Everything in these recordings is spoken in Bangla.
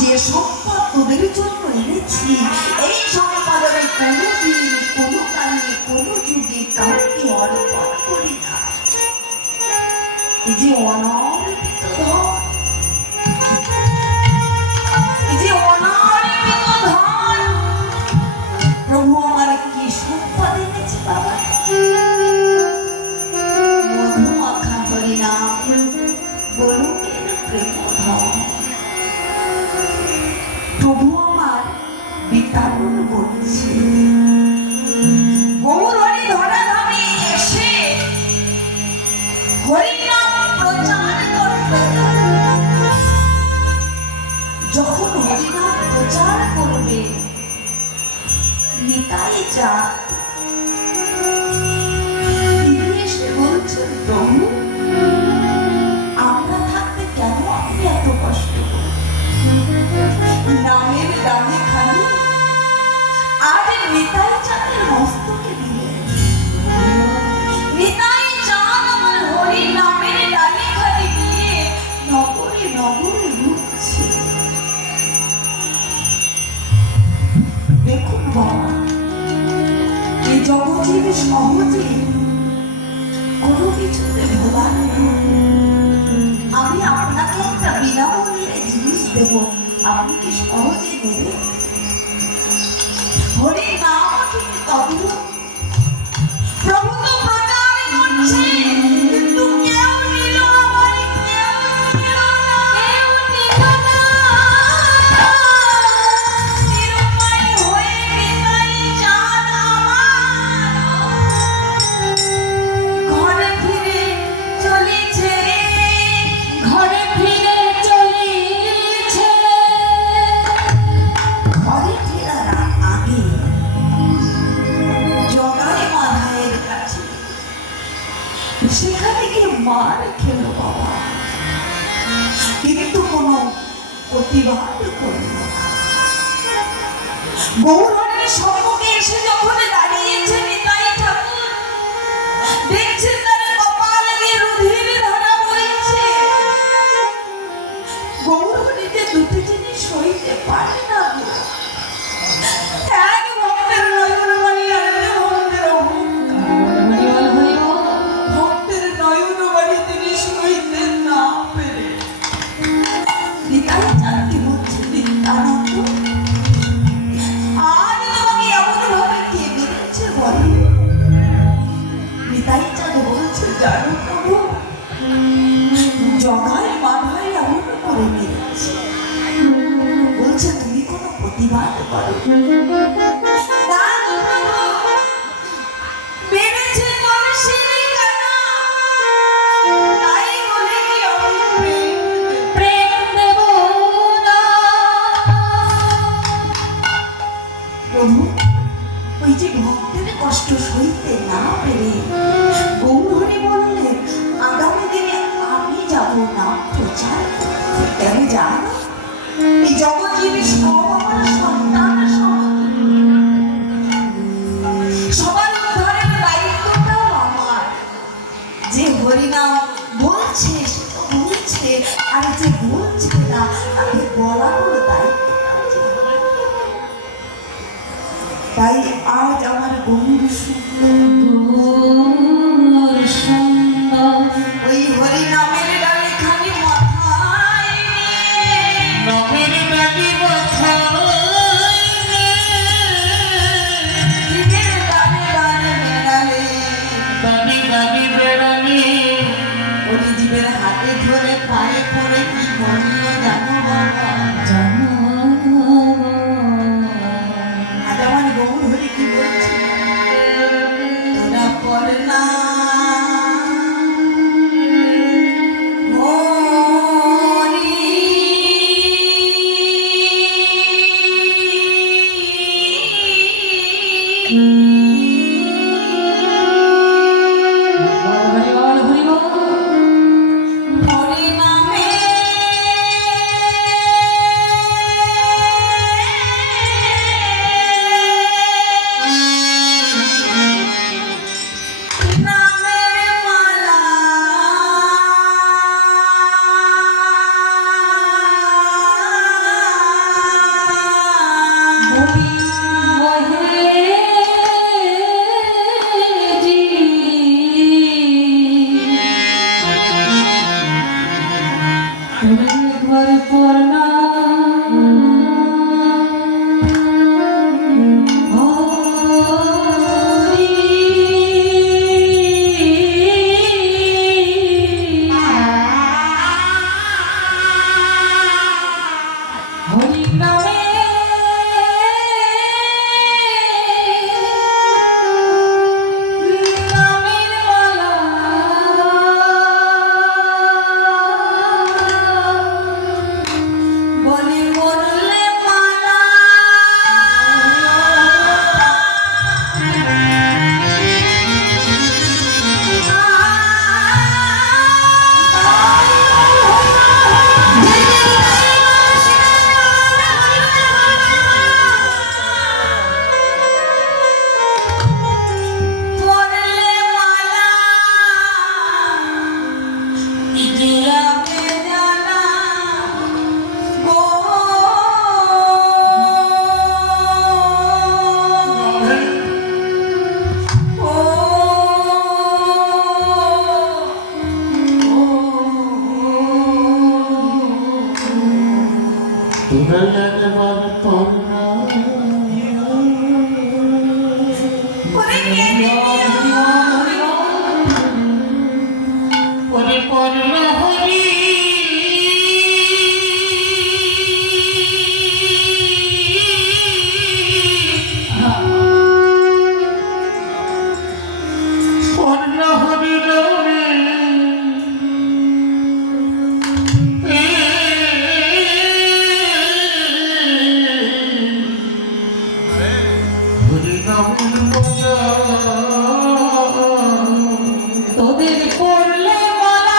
যে সম্পদ তোদের জন্য এনেছি, এই সম্পদের কোনো দিন কোনো কালে কোনো যুগে কাউকে অর্পণ করি না। এই যে অনর্পিত ধন, এই যে অনর্পিত ধন, প্রভু আমার কি সম্পদ এনেছে বাবা? মধুমাখা হরিনাম গোলকের প্রেম ধন। প্রভু আমার বিতারণ করছে। গৌরহরি ধরাধামে এসে হরিনাম প্রচার করবে। যখন হরিনাম প্রচার করবে, নিতাই যা এসে বলছেন, প্রভু আমরা থাকতে কেন আপনি এত কষ্ট করেন? নামের ডালি খালি আর নিতাই চাঁদের মস্তকে দিলেন। নিতাই চাঁদ আমার হরি নামের ডালি খালি দিয়ে নগরে নগরে ঘুরছে। দেখুন বাবা, এই জগৎজীব সহজে কোনো কিছুতে ভোলার না। আমি আপনাকে একটা বিনামূল্যে জিনিস দেব, আপনি কি সহজে দেবে? হরি নাম ঠিক তবে প্রভু তো প্রচার করছে, কিন্তু কেউ নিল আমার, কেউ নিল না, কেউ নিল না। নিরুপায় হয়ে নিতাই চাঁদ আমার ঘরে ফিরে চলেছে, ঘরে ফিরে চলেছে। ঘরে ফেরার আগে জগাই মাধায়ের কাছে সেখানে গিয়ে মার খেল বাবা, কিন্তু কোনো প্রতিবাদ করল না। গৌরহরির সম্মুখে এসে যখন দাঁড়িয়েছে নিতাই ঠাকুর, দেখছে তার কপাল দিয়ে রুধির ধারা বইছে। গৌরহরি যে দুটি জিনিস সইতে পারে না, এক ভক্তের নয়ন বাড়ি আর এক ভক্তের অহংকার। ভক্তের নয়ন বাড়ি তিনি সইতে না পেরে নিতাই চাঁদকে বলছে, নিত্যানন্দ আজ তোমাকে এমন ভাবে কে মেরেছে বলো? নিতাই চাঁদ বলছে, জানো প্রভু, জগাই মাধাই এমন করে মেরেছে। বলছে, তুমি কোনো প্রতিবাদ করো না? মেরেছে তোর সেই কানা, তাই বলে কি আমি প্রেম দেব না? প্রভু ওই যে ভক্তের কষ্ট সইতে না পেরে গৌরহরি বললেন, আগামী দিনে আমি যাব না প্রচার করতে। কেন জানো? এই জগৎজীবী সব আমার সন্তান সমতুল্য, সবার উদ্ধারের দায়িত্বটাও আমার। যে হরিনাম বলছে সে তো বলছে, আর যে বলছে না তাকে বলারও দায়িত্ব আছে। তাই আজ আমার গৌর সুন্দর ওই হরিনামের ডালে খালি মাথায় নামের ডালি মাথায় জীবের ডালে ডালে বেড়ালে, ডালে ডালে বেড়ালে ওই জীবের হাতে ধরে পায়ে পড়ে কি বলল জানো বাবা? জানো আজ আমার গৌরহরি কি বলছে? তোরা পড় না তোদের পড়লে মালা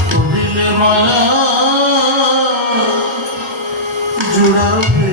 পড়লে মালা তোদের জোড়াবে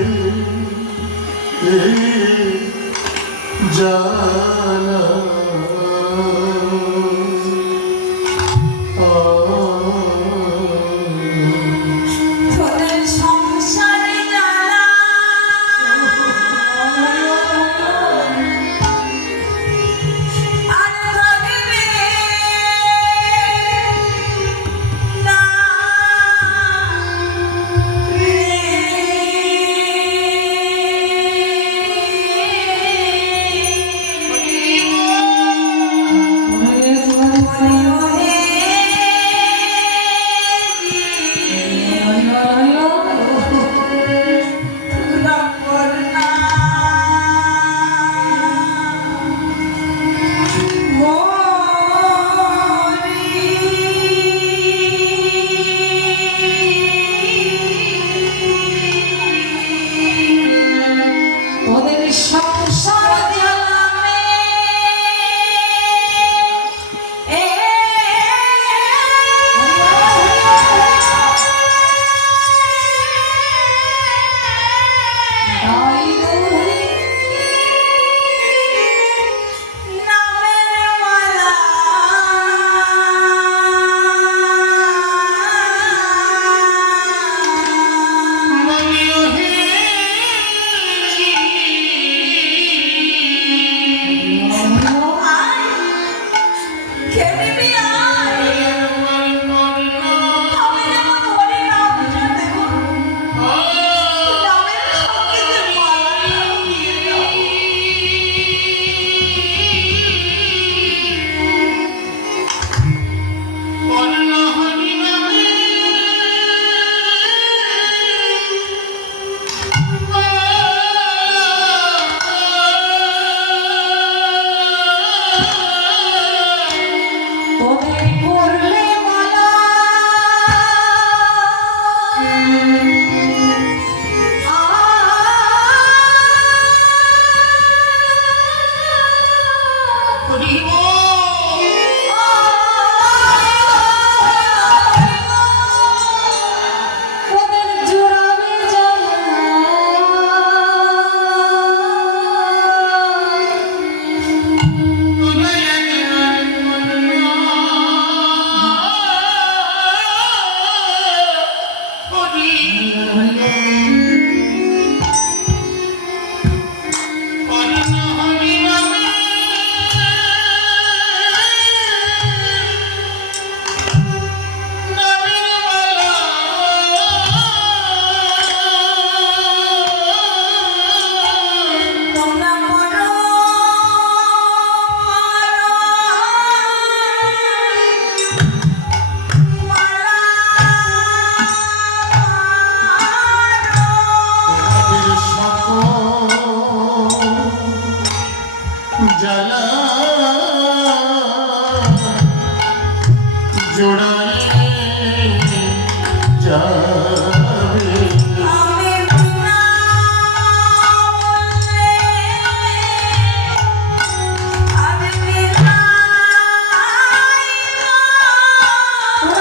জ্বালা জোড়ায় যাবে আমি বিনা বললে আজ বিলাই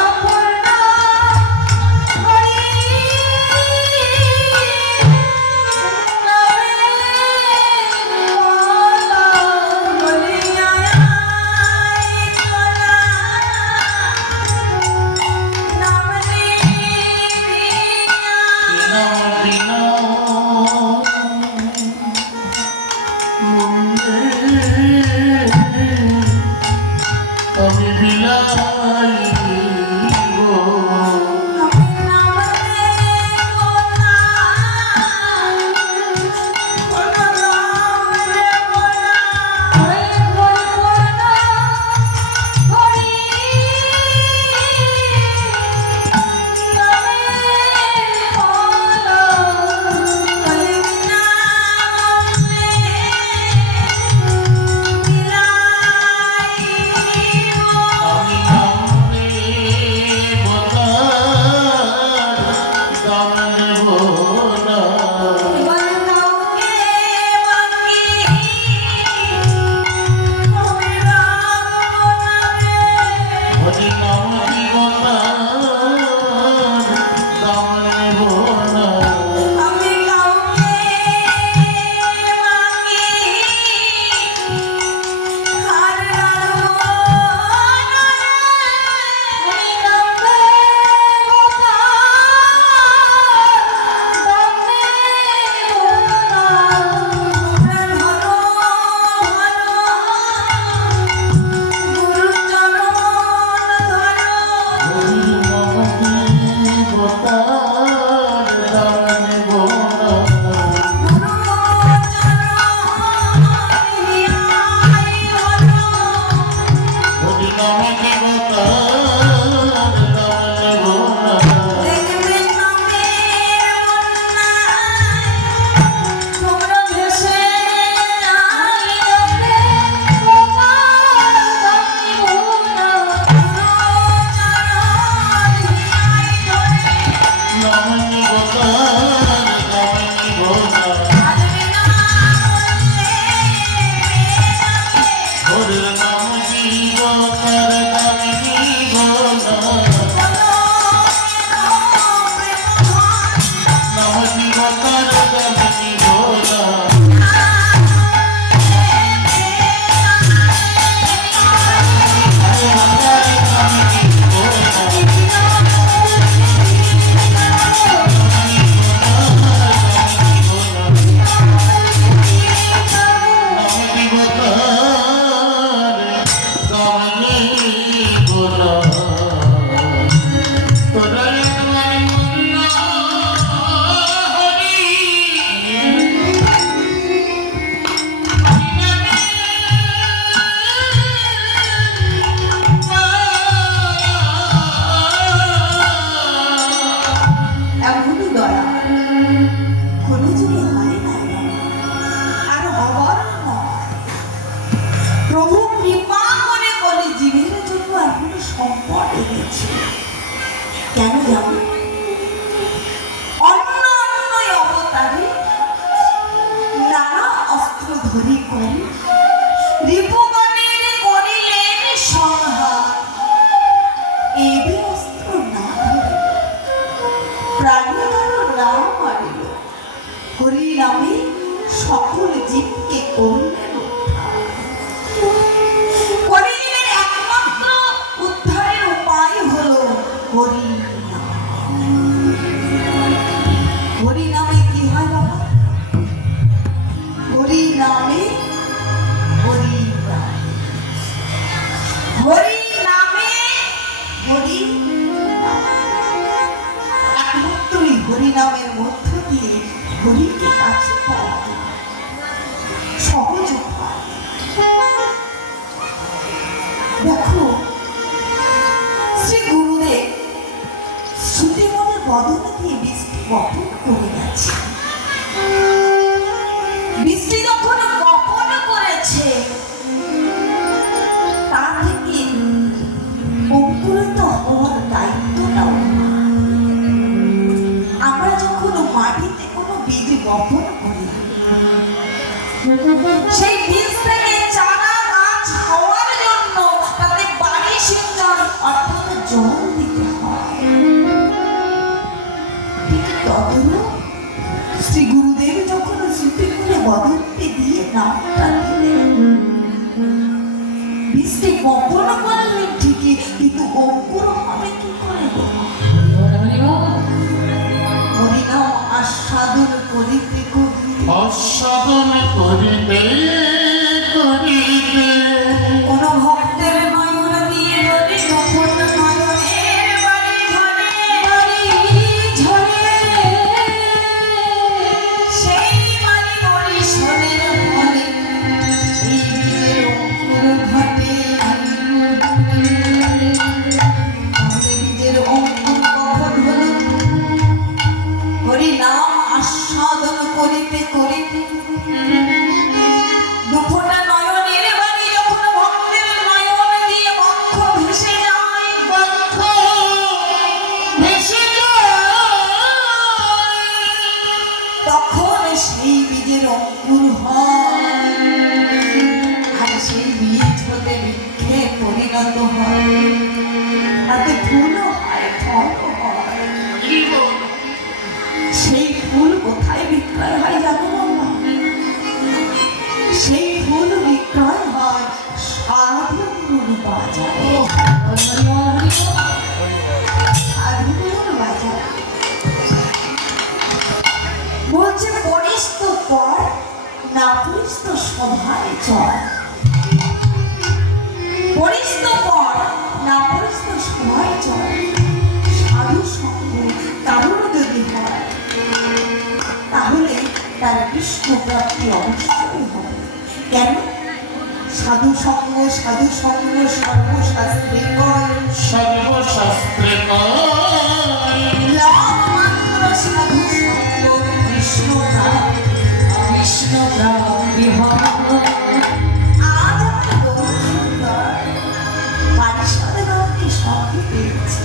অপূর্ণ হরি আমি বিলাই কেন জানো? অন্য অন্য অবতারে নানা অস্ত্র ধরি করে রিপুগণের করিলেন সংহার। এই অস্ত্র না ধরে প্রাণীর নাম মারিল, হরি নামে সকল জীবকে করলেন উদ্ধার। করিলেন একমাত্র উদ্ধারের উপায় হলো হরি নাম। হরি নামে কি হয় বাবা? হরি নামে হরি নাম, হরি নামে হরি নাম। একমাত্রই হরি নামের মধ্য দিয়ে হরিকে কাছে পাওয়া যায়, সহজ উপায়। দেখো শ্রী গুরুদেব শ্রুতিমদের বদন দিয়ে বৃষ্টি বপন করে গেছে। বৃষ্টি যখন বপন করেছে বৃষ্টি বপন করলেন ঠিকই, কিন্তু অঙ্কুর হবে কি করে গো? হরিনাম আস্বাদন করিতে করিতে আস্বাদন করিতে করিতে কোন ভক্তের নয়ন দিয়ে যদি নতুন নয়নের বাড়ি ঝরে সেই বাড়ি বরিশনের ফলে এই বীজের অঙ্কুর ঘটে। তাহলে বীজের অঙ্কুর কখন হলো? হরিনাম আস্বাদন করিতে করিতে দুফোঁটা নয়নের বাণী যখন ভক্তের নয়ন দিয়ে বক্ষ ভেসে যায়, বক্ষ ভেসে যায়, তখন সেই বীজের অঙ্কুর হয় আর সেই বীজ হতে বৃক্ষে পরিণত হয়, তাতে ফুলও হয়, ফলও হয়। জীবন সেই ফুল কোথায় বিক্রয় হয় জানো বাবা? সেই ফুল বিক্রয় হয় সাধুগুরুর বাজারে। সাধুগুরুর বাজারে বলছে পড়িস তো পর, না পড়িস তো সভায় চল। পড়িস তো পর, না পড়িস তো সভায় চল। সাধু সঙ্গ কারোর যদি হয় তাহলে তার কৃষ্ণ প্রাপ্তি অবশ্যই হবে। কেন? সাধু সঙ্গ সর্বশাস্ত্রে কয়, সর্বশাস্ত্রে কয়, লাভ মাত্র সাধু সঙ্গ কৃষ্ণ প্রাপ্তি হয়। আজ আমি বহু সুন্দর পারিষদগণকে সঙ্গে পেয়েছি,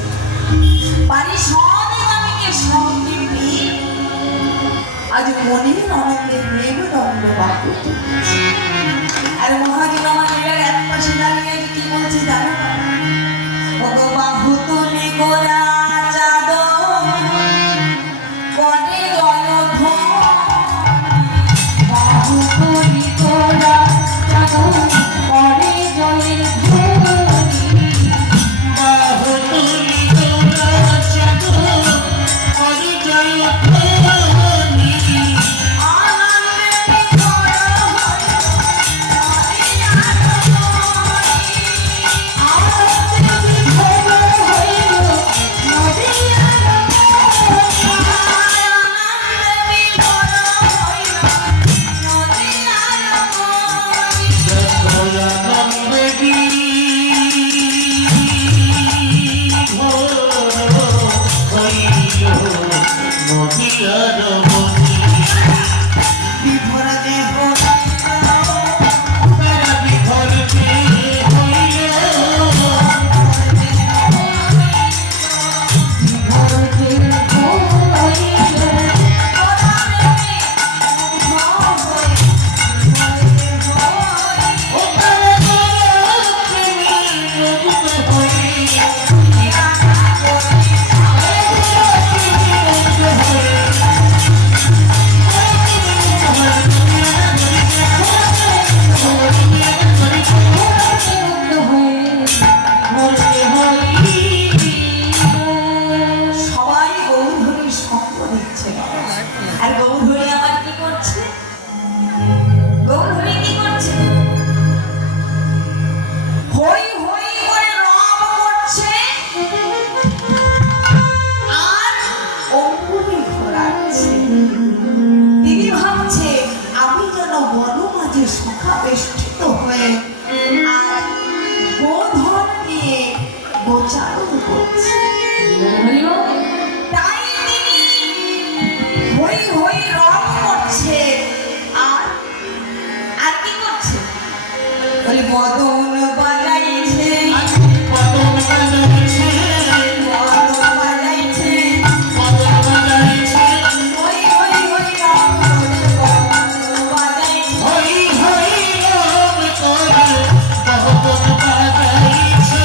পারিষদগণকে সঙ্গে পেয়ে আজ মনের আনন্দে মেরুদণ্ড বাক্য তুলছি। আর মহাজন আমাদের এক পাশে দাঁড়িয়ে কি বলছে জানো না? ওগো বাহু তুলে গোরা চাদর বনে জলধর, বাহু তুলি গোরা চাদর বনে জলধর, বাহু তুলি গোরা চাদর পরিচয় ধ্বনি, আনন্দে বিভোর হয় আনন্দে বিভোর হইল নদিয়ার মনি, আনন্দে বিভোর হইল নদিয়ার মনি। জগদানন্দে বিভোর হইল নদিয়ার মনি, বিভোর দেহ তারা বিভোর হইল, ও তারা সবাই গৌরহরির সঙ্গ দিচ্ছে, আর গৌরহরি আবার কি করছে? গৌরহরি কি করছে? হই হই করে রব করছে আর অঙ্গুলি ঘোরাচ্ছে। তিনি ভাবছে আমি যেন বন মাঝে সখা বেষ্টিত হয়ে আর গোধন নিয়ে গোচারণ করছি। তাই তিনি হই হই রব করছে আর আর কি করছে? বলে বদন বাজাইছে, পদম বাজাইছে, বদন বাজাইছে, পদম বাজাইছে, হই হই হই রব করে বদন বাজাইছে। হই হই রাম করে পদম বাজাইছে,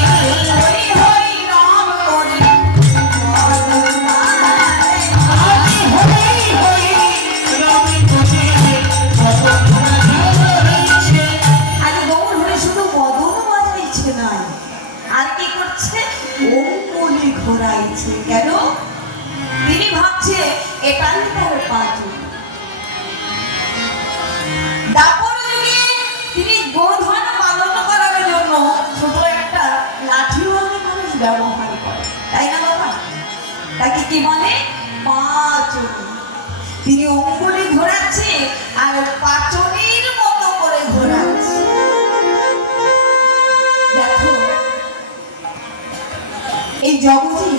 হই হই রব করে বদন বাজাইছে। হই হই রাম করে পদম বাজাইছে। আর গৌর হরি শুধু বদন ঘোরাইছে। কেন? তিনি ভাবছে এটাই তার পাঁচু। দাপর যুগে তিনি গোধন পালন করার জন্য ছোট একটা লাঠিও অনেক মানুষ ব্যবহার করে, তাই না বাবা? তাকে কি বলে? পাঁচু। তিনি অঙ্গুলি ঘোরাচ্ছে আর পাঁচনির মতো করে ঘোরাচ্ছে। দেখো এই জগতে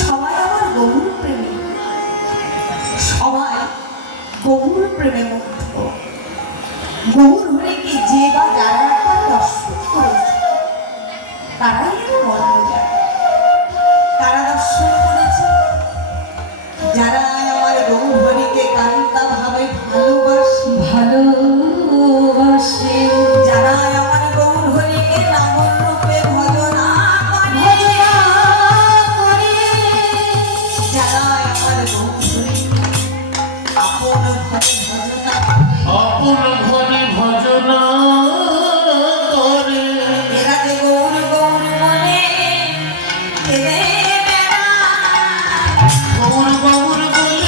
সবাই আমার গৌর প্রেমী, সবাই গৌর প্রেমে মুগ্ধ। গৌর হরিকে যে বা যারা একবার দর্শন করেছে তারাই তো বর্ণ যায়। তারা দর্শন করেছে যারা আমার গৌর হরিকে কান্তা ভাবে ভালোবাসে, যারা আমার গৌর হরিকে নামর রূপে ভজনা করে, যারা আমার গৌর হরিকে আপন ঘরে ভজনা আপন ঘরে ভজনা করে, এরা যে গৌর গৌর বলে এদের গৌর গৌর বলে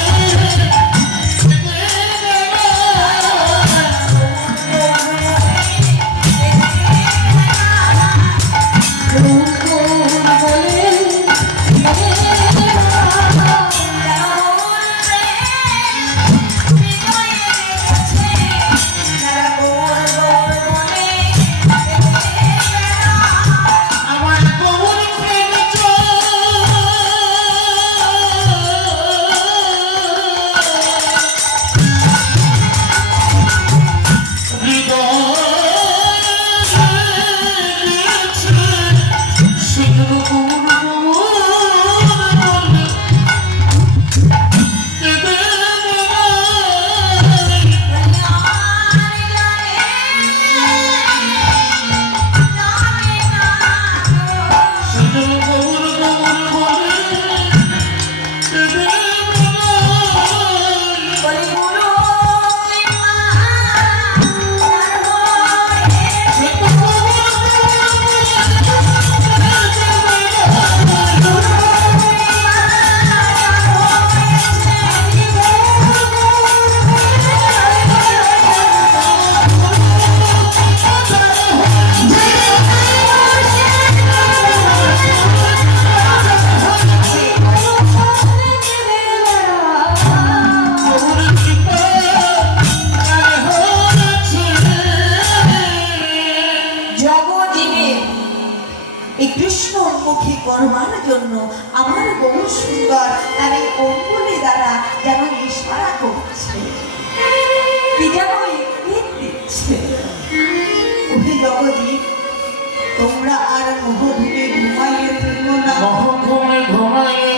আমার গৌর প্রেম এই কৃষ্ণ উন্মুখী করবার জন্য আমার বহু সুন্দর তার এই অঙ্গুলি দ্বারা যেন ইশারা করছে, কি যেন ইঙ্গিত দিচ্ছে। ওহে জগদীপ, তোমরা আর মোহভূমে ঘুমাইয়ে থেকো না, মহঘুমে ঘুমায়ে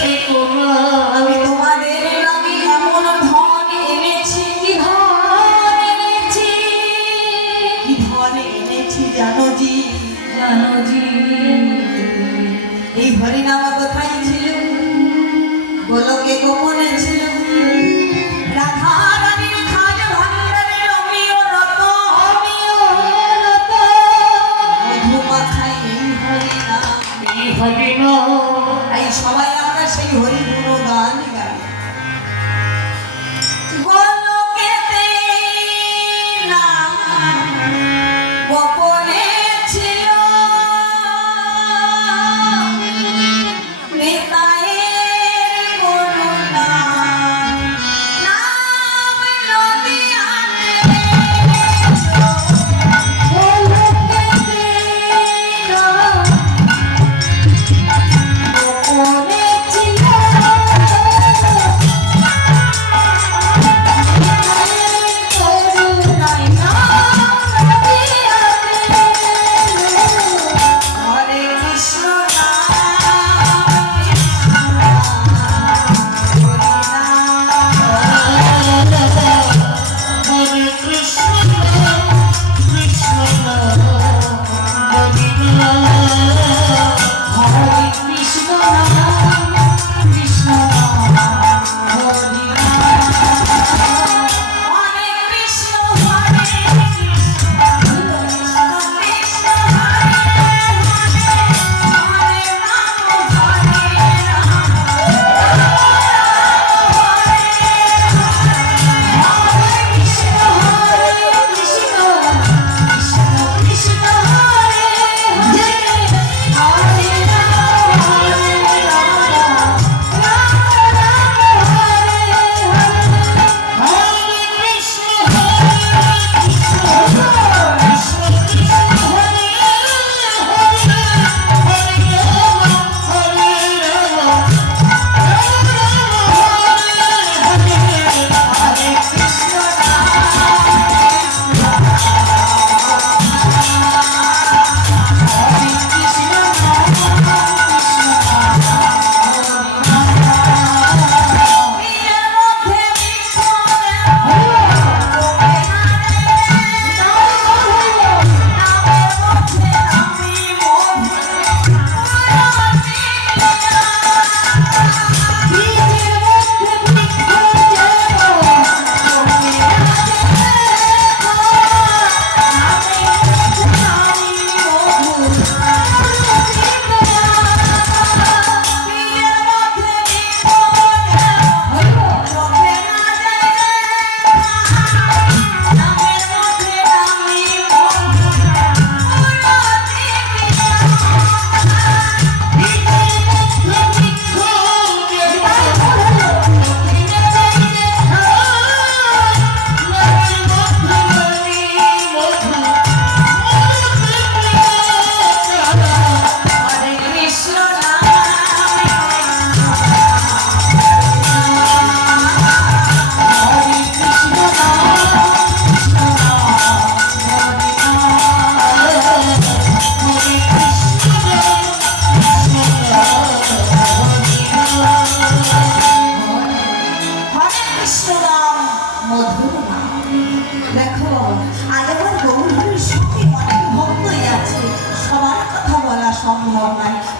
থেকো না। আমি তোমাদের লাগি এমন ধন এনেছি। কি ধন এনেছি? কি ধন এনেছি জানো জি? এই হরিনাম কোথায় ছিল? গোলকে গোপনে ছিল। রাধা রানীর খাজ ভান্ডারে রমিও রত, মধু মাখায় এই হরিনাম। এই হরিনাম তাই সবাই আমরা সেই হরি গুণগান গাই। গোলকেতে নাম গোপনে ছিল,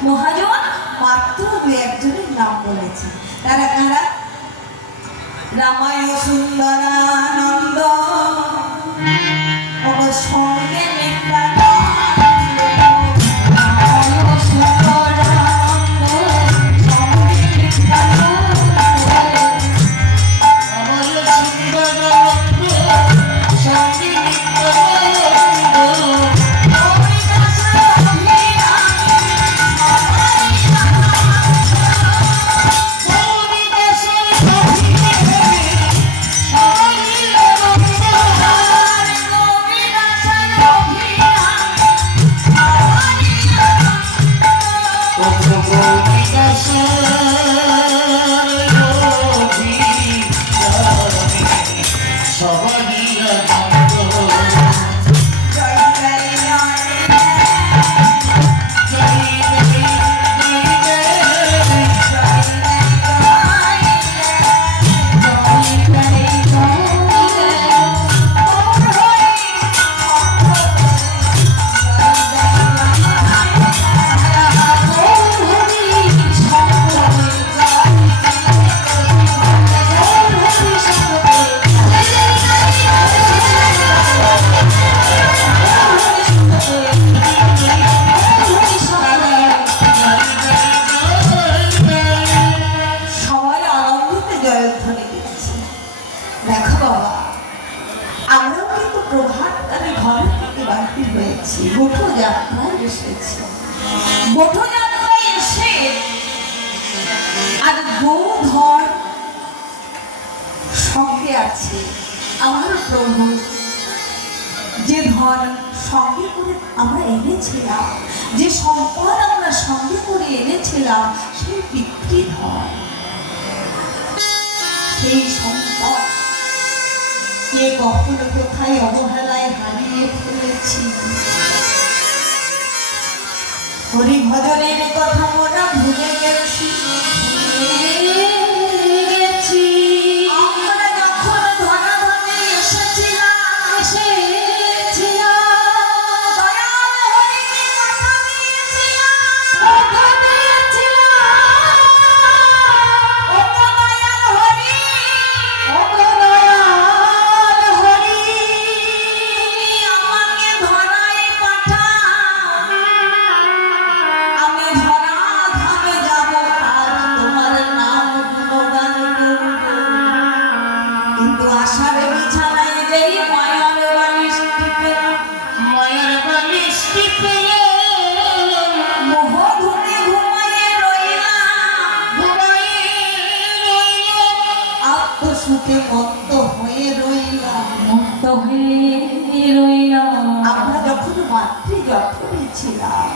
মহাজন মাত্র দু একজনের নাম বলেছে। তারা কারা? রামায় সুন্দরানন্দ ও সঙ্গে সঙ্গে আছে আমার প্রভু। যে ধন সঙ্গে করে আমরা এনেছিলাম, যে সম্পদ আমরা সঙ্গে করে এনেছিলাম, সেই পিতৃ ধন, সেই সম্পদ কে কখনো কোথায় অবহেলায় হারিয়ে ফেলেছি। হরি ভজনের কথা মোরা ভুলে গেছি। আমরা যখন মাতৃ যন্ত্রণী ছিলাম,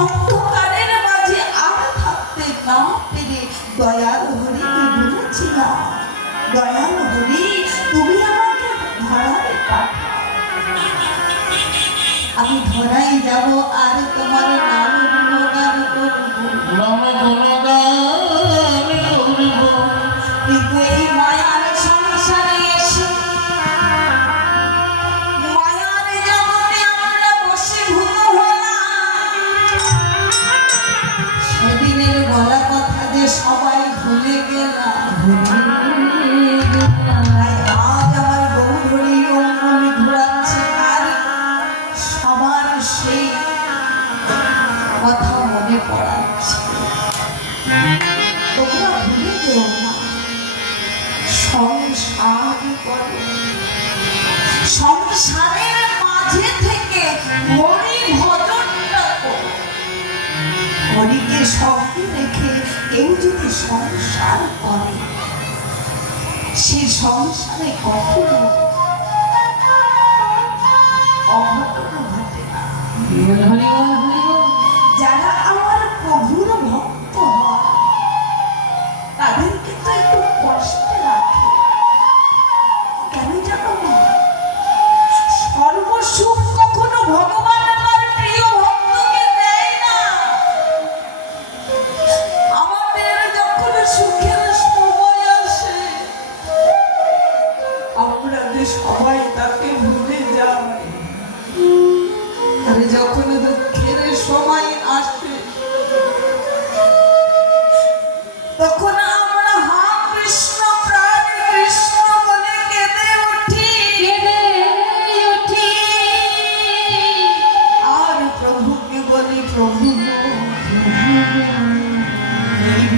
অন্ধকারের মাঝে আর থাকতে না পেরে দয়াল হরিকে বলেছিলাম, দয়াল হরি তুমি আমাকে ধরায় পাঠাও, আমি ধরাই যাব আর তোমার নাম গুণগান করবো। কিন্তু এই মায়ার সংসারে এসে, মায়ার জগতে আমরা বশীভূত হলাম। সেদিনের বলা কথা যে সবাই ভুলে গেলাম। আজ আমার বহু ধরি অঙ্গন ঘোরাচ্ছে আর সবার সেই কথা মনে পড়াচ্ছে। তোমরা ভুলে যেও না, সংসার করো, সংসারের মাঝে থেকে হরি ভজনটা করো। হরিকে সঙ্গে রেখে কেউ যদি সংসার করে, সে সংসারে কখনো অঘটন ঘটে না। যারা আমার প্রভুর ভক্ত হয় তাদেরকে তো একটু কষ্টে রাখে, কেন জানো না? সর্বসুখ কখনো ভগবান আমার প্রিয় ভক্তকে দেয় না। আমাদের যখন সুখের সময় আসে,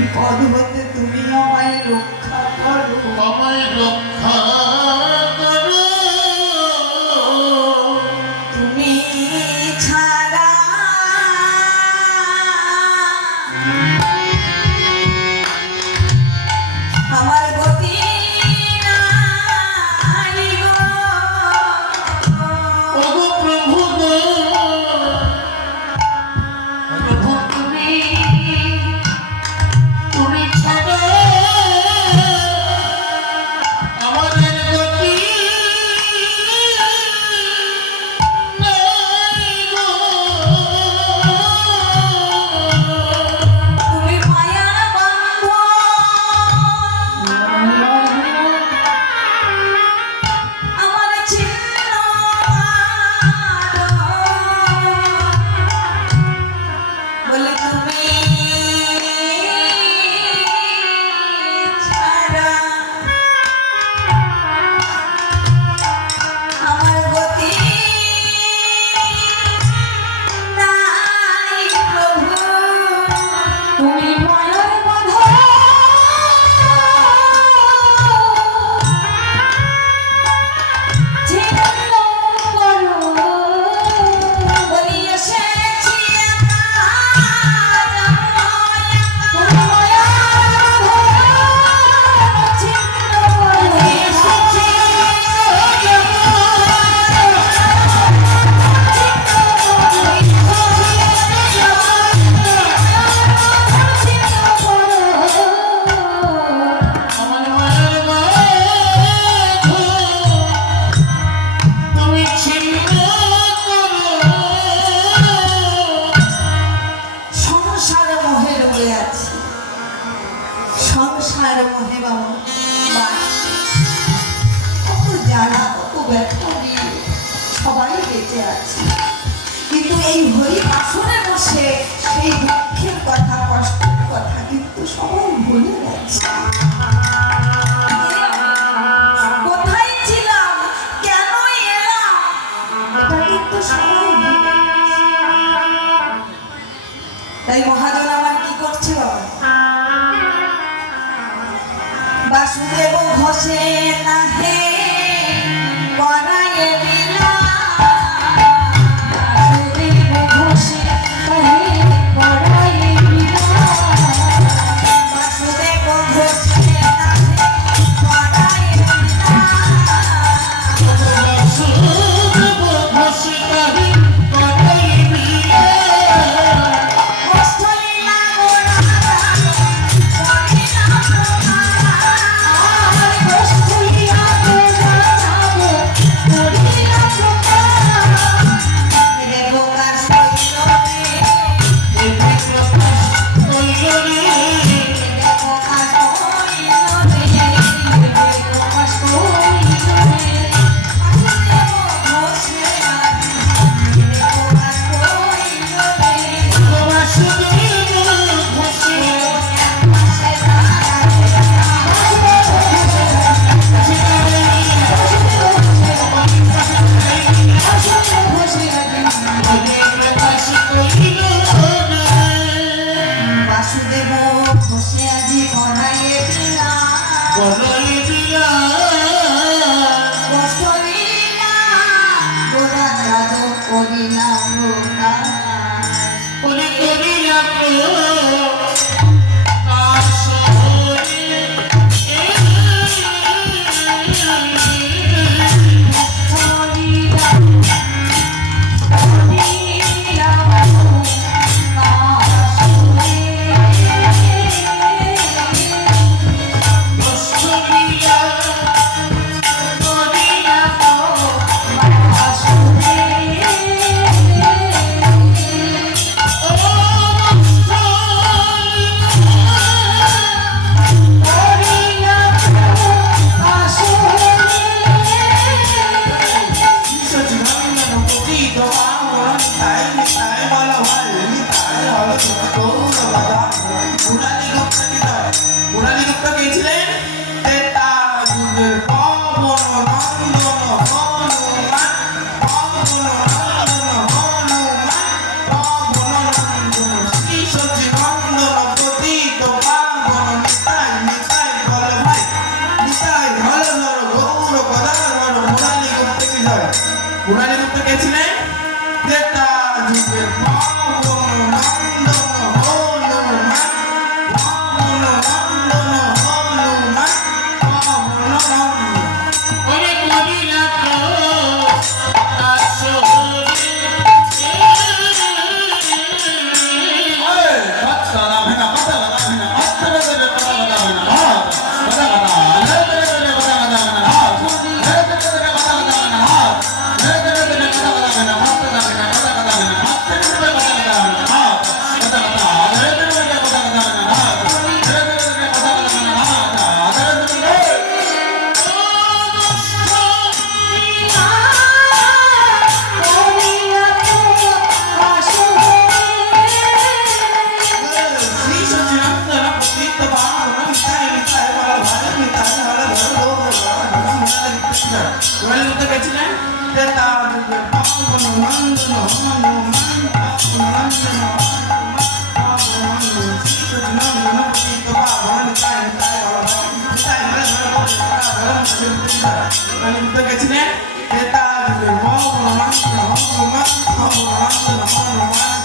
বিপদ হতে তুমি আমায় রক্ষা করো। আমায় রক্ষা করো। তুমি ছাড়া আমার গতি নাই গো। ওগো প্রভু গো, প্রভু তুমি ছাড়া আমাদের গতি নাই গো। তুমি মায়ার বাঁধন আমার ছিন্ন বলে তুমি ছাড়া আমার গতি নাই প্রভু। তুমি মায়ার বাঁধন ছিন্ন করো বলি এসেছি আমার মায়ের বাঁধন তুমি ছিন্ন করো। সংসার মোহে রয়ে আছি, সংসার মোহে বাবা বাস। কত জ্বালা কত ব্যথা দিয়ে সবাই বেঁচে আছে, কিন্তু এই হরি আসনে বসে সেই দুঃখের কথা কষ্টের কথা কিন্তু সবাই ভুলে যাচ্ছে। কোথায় ছিলাম, কেন এলাম, এটা কিন্তু সবাই ভুলে গেছে। তাই মহাজন আমার কি করছে বাবা? বাসুদেব ঘোষে নাহে করায়ে বিনা। বাসুদেব ঘোষে নাহে করায়ে বিনা। বাসুদেব ঘোষে নাহে করায়ে বিনা। বাসুদেব ঘোষে নাহি করায়ে বিনা। কষ্ট লীলা গোরা করিলা প্রমাণ। কষ্ট লীলা গোরা করিলা প্রমাণ। রে প্রকাশ হইল রে, এই প্রকাশ হইল রে। রে প্রকাশ হইল রে, রে প্রকাশ হইল রে। বাসুদেব ঘোষে নাহি, রে প্রকাশ হইল রে। বাসুদেব ঘোষে পাশে প্রকাশ হইল রে। বাসুদেব ঘোষে আজি করায়ে বিনা। করায়ে বিনা। কষ্ট লীলা গোরা রাগ করিলা প্রকাশ। ওরে করিলা প্রকাশ হইলে। করিলা করিলা প্রকাশ। কষ্ট দিল রলিতে গেছিলেন যে তার পাবন মন্দন হনুমান পাবন মন্দন সচিনন্দন চিত পাবন চাই চাই চাই রলিতে গেছিলেন যে তার পাবন মন্দন হনুমান পাবন মন্দন হনুমান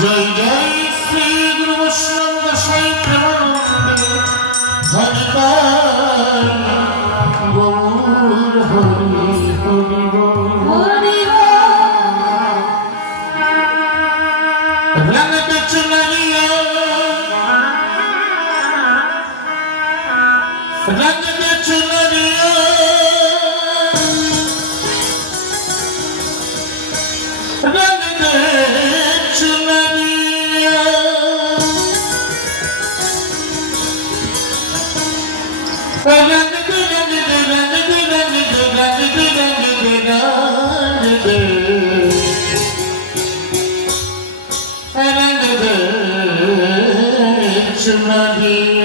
জয় জয় শ্রী গুরু বৈষ্ণব গোসাই প্রেমানন্দে হরি পাল গৌর হরি হরি হরি রঙতে চুনরিয়া রঙতে চুনরিয়া Maria.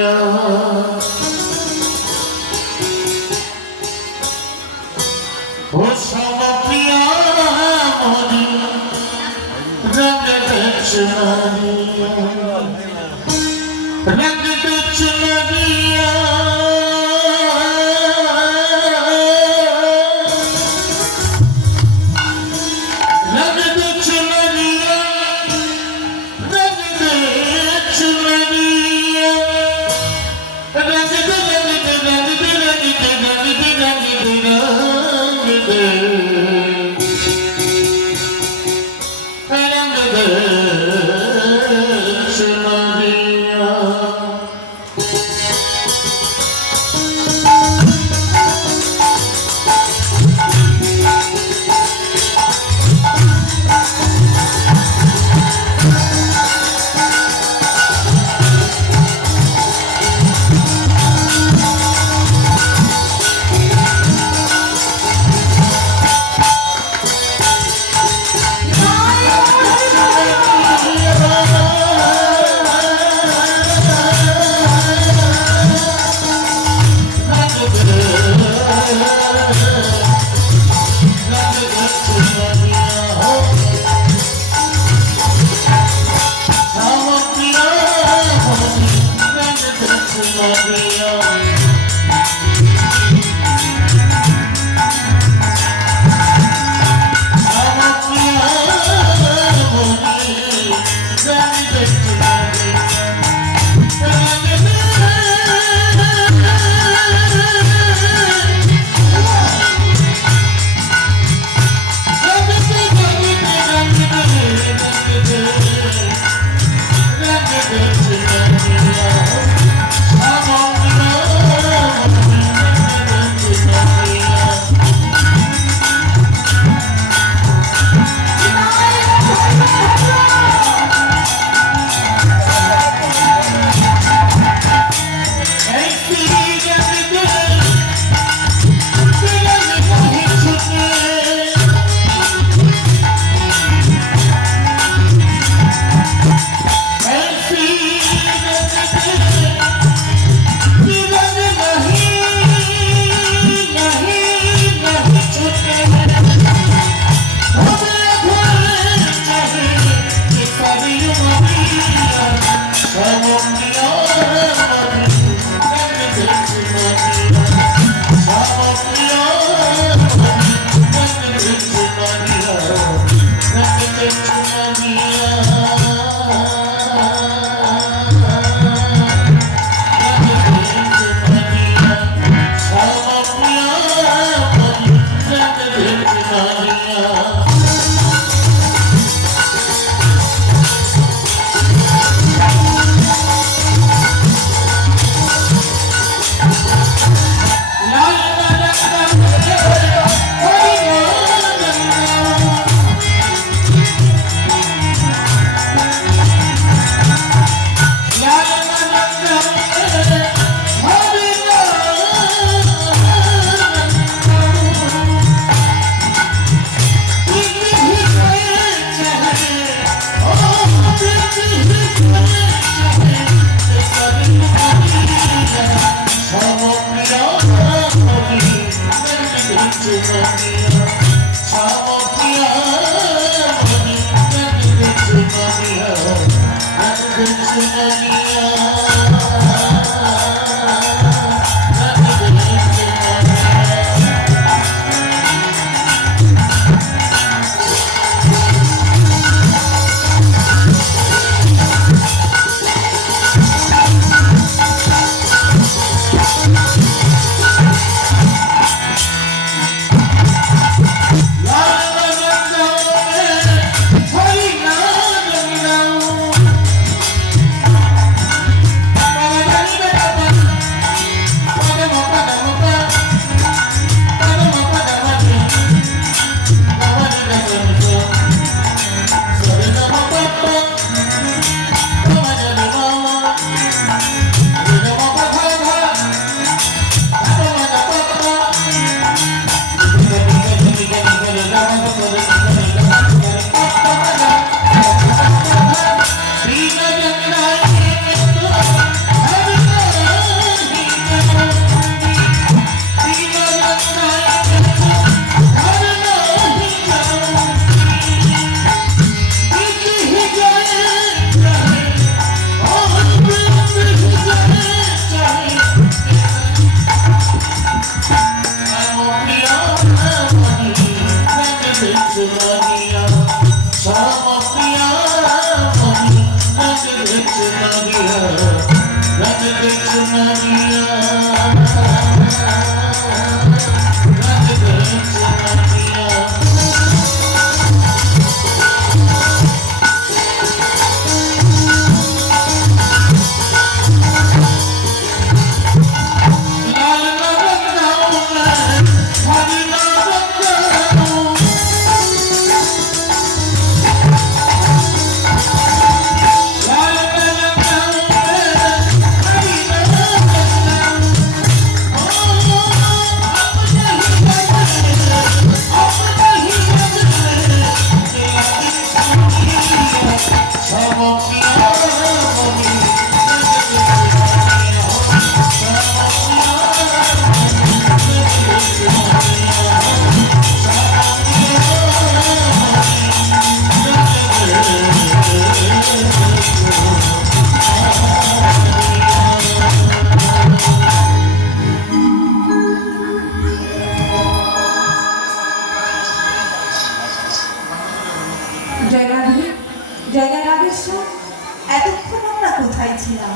এতক্ষণ আমরা কোথায় ছিলাম?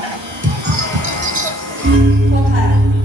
কোথায়